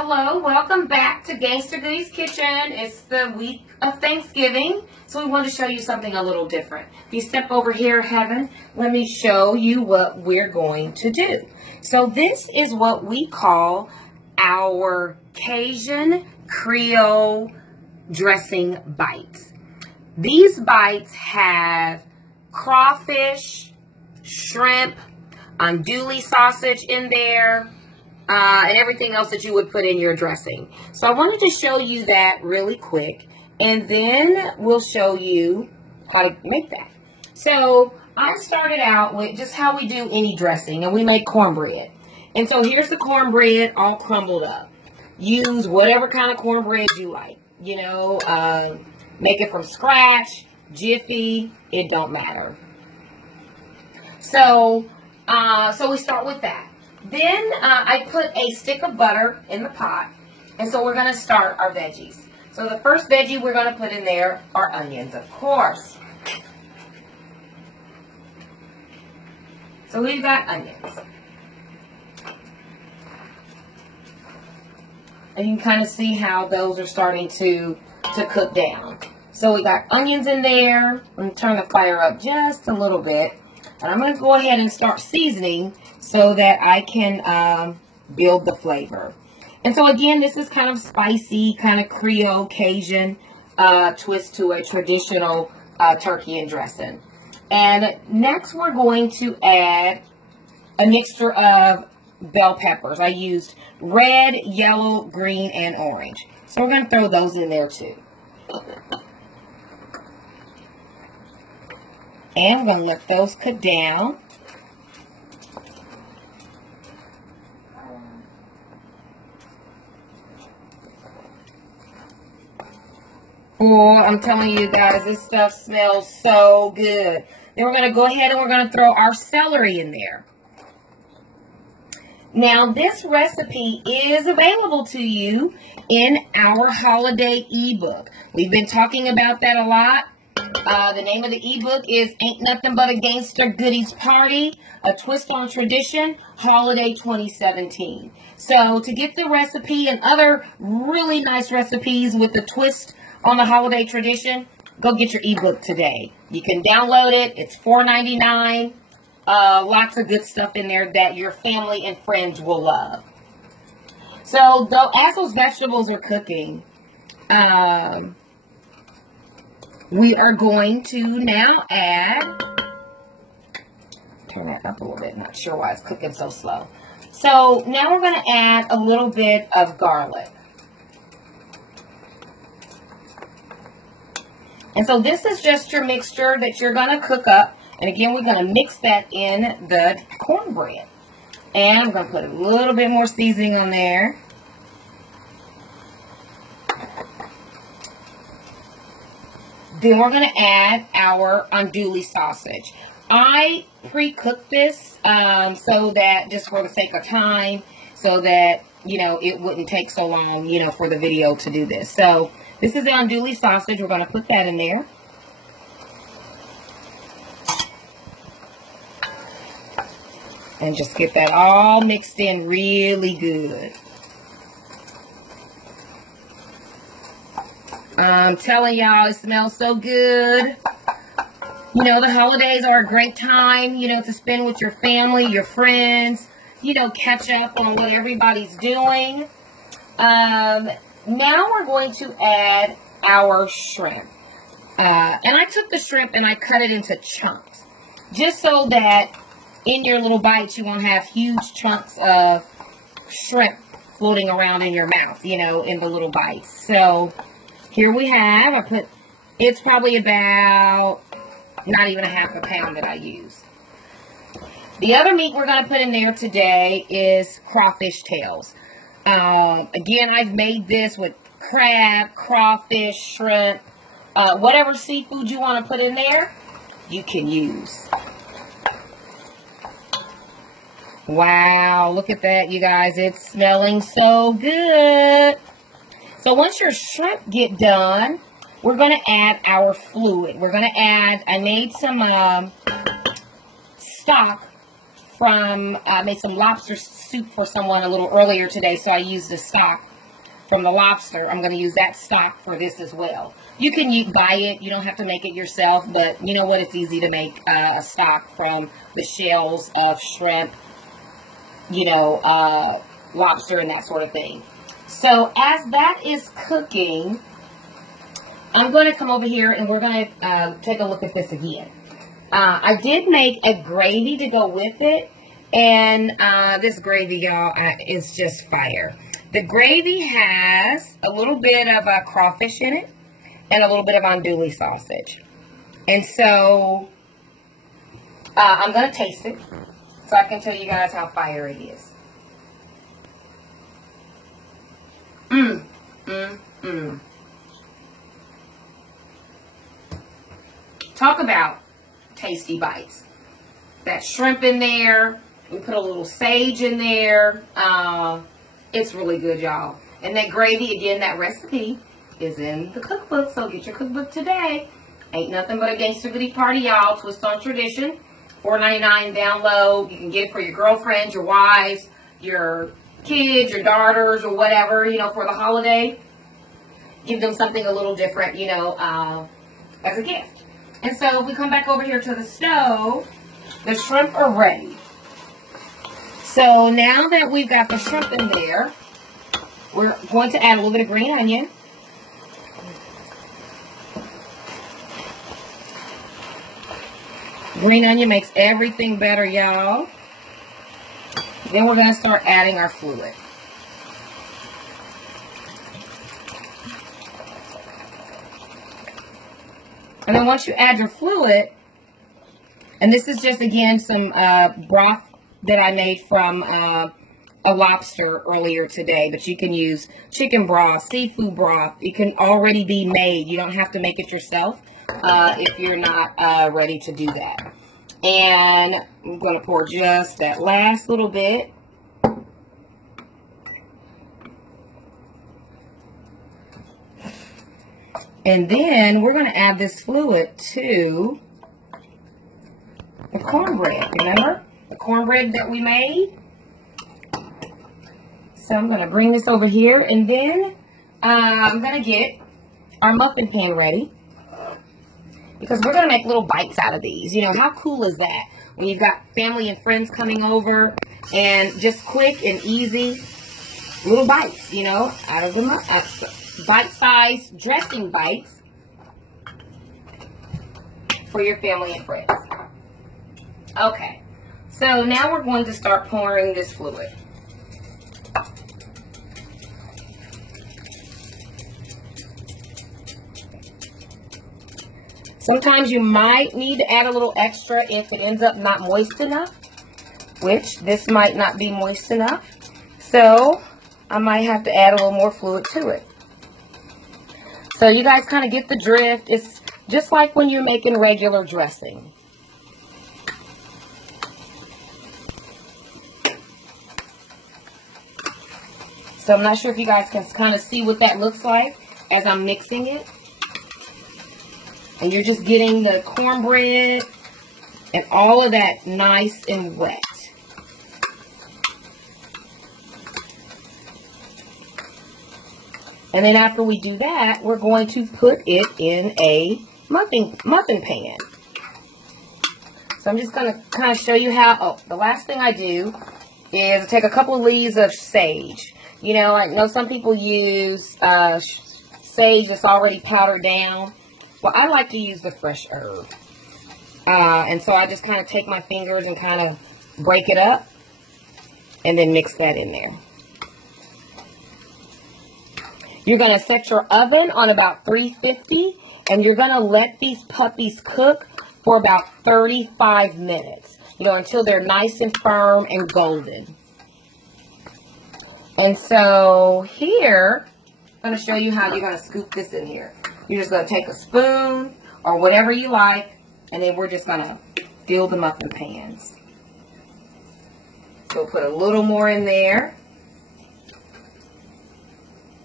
Hello, welcome back to Gangsta Goodies Kitchen. It's the week of Thanksgiving, so we want to show you something a little different. If you step over here, Heaven, let me show you what we're going to do. So this is what we call our Cajun Creole dressing bites. These bites have crawfish, shrimp, andouille sausage in there, and everything else that you would put in your dressing. So I wanted to show you that really quick, and then we'll show you how to make that. So I started out with just how we do any dressing, and we make cornbread. And so here's the cornbread all crumbled up. Use whatever kind of cornbread you like. You know, make it from scratch, Jiffy, it don't matter. So we start with that. Then I put a stick of butter in the pot, and so we're going to start our veggies. So the first veggie we're going to put in there are onions, of course. So we've got onions. And you can kind of see how those are starting to cook down. So we got onions in there. I'm going to turn the fire up just a little bit. And I'm going to go ahead and start seasoning so that I can build the flavor. And so again, this is kind of spicy, kind of Creole Cajun twist to a traditional turkey and dressing. And next we're going to add a mixture of bell peppers. I used red, yellow, green, and orange. So we're going to throw those in there too. And we're going to let those cook down. Oh, I'm telling you guys, this stuff smells so good. Then we're going to go ahead and we're going to throw our celery in there. Now, this recipe is available to you in our holiday ebook. We've been talking about that a lot. The name of the ebook is Ain't Nothing But a Gangsta Goodies Party, A Twist on Tradition, Holiday 2017. So to get the recipe and other really nice recipes with the twist on the holiday tradition, go get your ebook today. You can download it. It's $4.99. Lots of good stuff in there that your family and friends will love. So as those vegetables are cooking, we are going to now add, turn that up a little bit, not sure why it's cooking so slow. So now we're going to add a little bit of garlic. And so this is just your mixture that you're going to cook up. And again, we're going to mix that in the cornbread. And I'm going to put a little bit more seasoning on there. Then we're going to add our andouille sausage. I pre-cooked this so that, just for the sake of time, so that, you know, it wouldn't take so long, you know, for the video to do this. So this is the andouille sausage. We're going to put that in there. And just get that all mixed in really good. I'm telling y'all, it smells so good. You know, the holidays are a great time, you know, to spend with your family, your friends, you know, catch up on what everybody's doing. Now we're going to add our shrimp. And I took the shrimp and I cut it into chunks, just so that in your little bites you won't have huge chunks of shrimp floating around in your mouth, you know, in the little bites. So here we have, it's probably about not even a half a pound that I use. The other meat we're going to put in there today is crawfish tails. Again, I've made this with crab, crawfish, shrimp, whatever seafood you want to put in there, you can use. Wow, look at that, you guys. It's smelling so good. So once your shrimp get done, we're going to add our fluid. We're going to add, I made some stock from, I made some lobster soup for someone a little earlier today, so I used the stock. from the lobster, I'm going to use that stock for this as well. You can buy it. You don't have to make it yourself, but you know what? It's easy to make a stock from the shells of shrimp, lobster and that sort of thing. So as that is cooking, I'm going to come over here and we're going to take a look at this again. I did make a gravy to go with it, and this gravy, y'all, is just fire. The gravy has a little bit of crawfish in it and a little bit of andouille sausage. And so I'm going to taste it so I can tell you guys how fire it is. Talk about tasty bites. That shrimp in there. We put a little sage in there. It's really good, y'all. And that gravy, again, that recipe is in the cookbook. So get your cookbook today. Ain't nothing but a gangster goodie party, y'all. Twist on tradition. $4.99 download. You can get it for your girlfriends, your wives, your kids, your daughters, or whatever, for the holiday. Give them something a little different, as a gift. And so if we come back over here to the stove, the shrimp are ready. So now that we've got the shrimp in there, we're going to add a little bit of green onion. Green onion makes everything better, y'all. Then we're going to start adding our fluid. And then once you add your fluid, and this is just, again, some broth that I made from a lobster earlier today, but you can use chicken broth, seafood broth. It can already be made. You don't have to make it yourself if you're not ready to do that. And I'm going to pour just that last little bit. And then we're going to add this fluid to the cornbread. Remember the cornbread that we made? So I'm going to bring this over here, and then I'm going to get our muffin pan ready, because we're going to make little bites out of these. How cool is that? When you've got family and friends coming over, and just quick and easy little bites, out of the bite-sized dressing bites for your family and friends. Okay, so now we're going to start pouring this fluid. Sometimes you might need to add a little extra if it ends up not moist enough, which this might not be moist enough. So I might have to add a little more fluid to it. So you guys kind of get the drift. It's just like when you're making regular dressing. So I'm not sure if you guys can kind of see what that looks like as I'm mixing it. And you're just getting the cornbread and all of that nice and wet. And then after we do that, we're going to put it in a muffin pan. So I'm just going to kind of show you how. The last thing I do is take a couple of leaves of sage. I know some people use sage that's already powdered down. Well, I like to use the fresh herb. And so I just kind of take my fingers and kind of break it up and then mix that in there. You're going to set your oven on about 350, and you're going to let these puppies cook for about 35 minutes, until they're nice and firm and golden. And so here, I'm going to show you how you're going to scoop this in here. You're just going to take a spoon or whatever you like, and then we're just going to fill the muffin pans. So put a little more in there.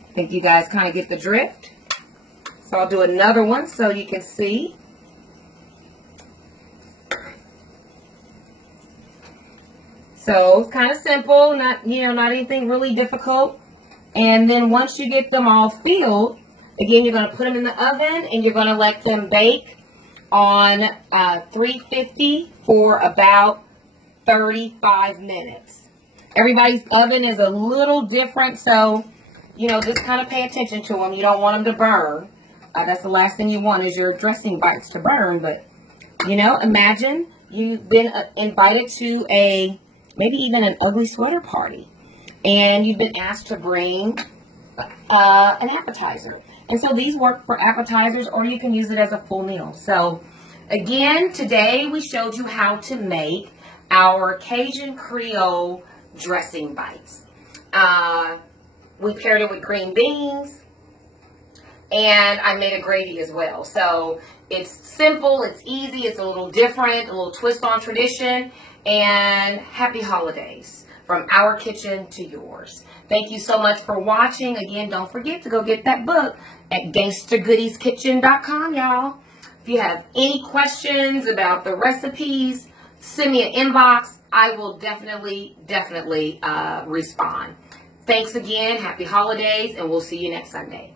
I think you guys kind of get the drift. So I'll do another one so you can see. So it's kind of simple, not anything really difficult. And then once you get them all filled, again, you're going to put them in the oven and you're going to let them bake on 350 for about 35 minutes. Everybody's oven is a little different, so, just kind of pay attention to them. You don't want them to burn. That's the last thing you want is your dressing bites to burn. But, imagine you've been invited to maybe even an ugly sweater party. And you've been asked to bring an appetizer. And so these work for appetizers, or you can use it as a full meal. So, again, today we showed you how to make our Cajun Creole dressing bites. We paired it with green beans, and I made a gravy as well. So it's simple, it's easy, it's a little different, a little twist on tradition, and happy holidays from our kitchen to yours. Thank you so much for watching. Again, don't forget to go get that book at gangstagoodieskitchen.com, y'all. If you have any questions about the recipes, send me an inbox. I will definitely respond. Thanks again. Happy holidays, and we'll see you next Sunday.